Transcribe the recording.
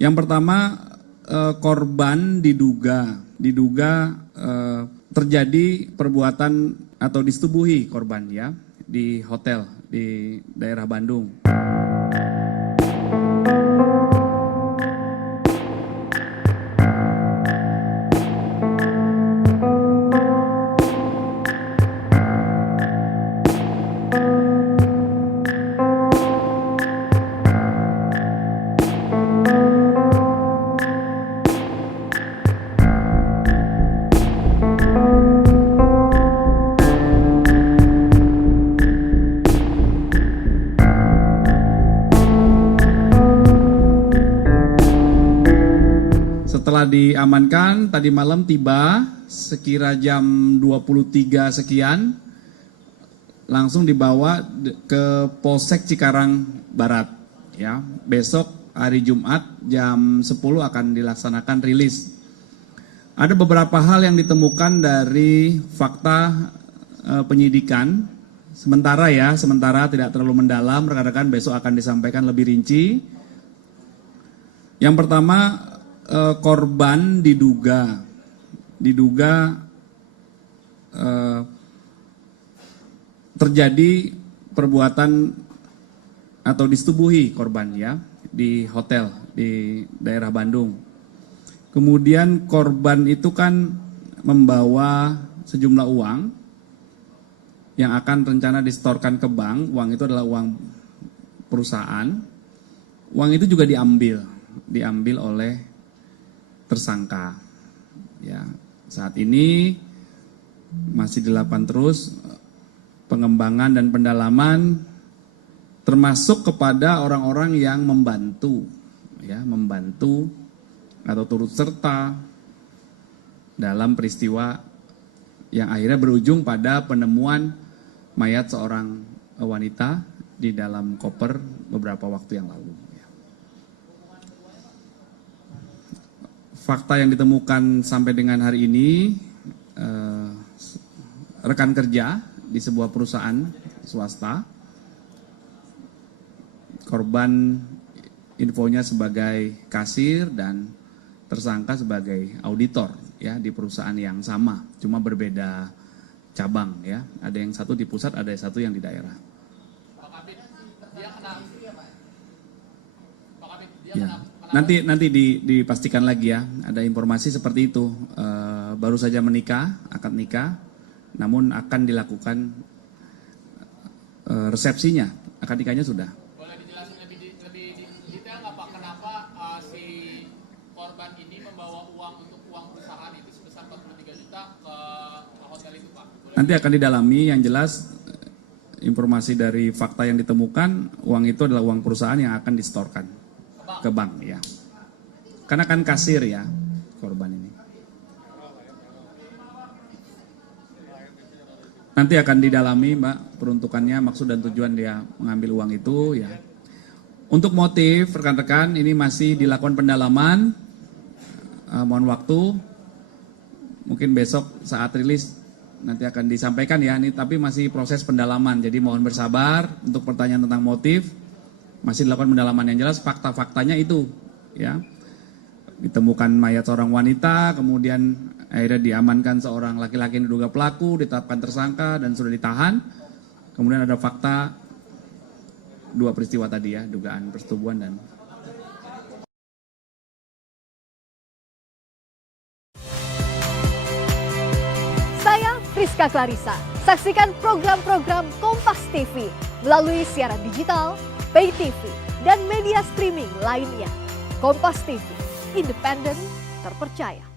Yang pertama, korban diduga terjadi perbuatan atau disetubuhi korban ya di hotel di daerah Bandung. Setelah diamankan, tadi malam tiba sekira jam 23 sekian, langsung dibawa ke Polsek Cikarang Barat. Ya, besok hari Jumat jam 10 akan dilaksanakan rilis. Ada beberapa hal yang ditemukan dari fakta penyidikan. Sementara tidak terlalu mendalam, rekan-rekan besok akan disampaikan lebih rinci. Yang pertama, korban diduga terjadi perbuatan atau disetubuhi korban ya di hotel di daerah Bandung. Kemudian korban itu kan membawa sejumlah uang yang akan rencana disetorkan ke bank. Uang itu adalah uang perusahaan. Uang itu juga diambil oleh tersangka. Ya, saat ini masih dilakukan terus pengembangan dan pendalaman, termasuk kepada orang-orang yang membantu atau turut serta dalam peristiwa yang akhirnya berujung pada penemuan mayat seorang wanita di dalam koper beberapa waktu yang lalu. Fakta yang ditemukan sampai dengan hari ini, rekan kerja di sebuah perusahaan swasta, korban infonya sebagai kasir dan tersangka sebagai auditor ya di perusahaan yang sama, cuma berbeda cabang ya. Ada yang satu di pusat, ada yang satu yang di daerah. Ya. Nanti dipastikan lagi ya, ada informasi seperti itu. Baru saja menikah, akad nikah, namun akan dilakukan resepsinya, akad nikahnya sudah. Boleh dijelasin lebih detail nggak Pak, kenapa si korban ini membawa uang untuk uang perusahaan itu sebesar 43 juta ke hotel itu Pak? Nanti akan didalami, yang jelas informasi dari fakta yang ditemukan, uang itu adalah uang perusahaan yang akan disetorkan ke bank ya. Karena kan kasir ya korban ini. Nanti akan didalami Mbak peruntukannya, maksud dan tujuan dia mengambil uang itu ya. Untuk motif rekan-rekan ini masih dilakukan pendalaman. Mohon waktu. Mungkin besok saat rilis nanti akan disampaikan ya, ini tapi masih proses pendalaman. Jadi mohon bersabar untuk pertanyaan tentang motif. Masih dilakukan pendalaman. Yang jelas fakta-faktanya itu ya. Ditemukan mayat seorang wanita, kemudian akhirnya diamankan seorang laki-laki yang diduga pelaku, ditetapkan tersangka dan sudah ditahan. Kemudian ada fakta dua peristiwa tadi ya, dugaan persetubuhan dan Saya Friska Clarissa. Saksikan program-program Kompas TV melalui siaran digital, pay TV, dan media streaming lainnya. Kompas TV, independen, terpercaya.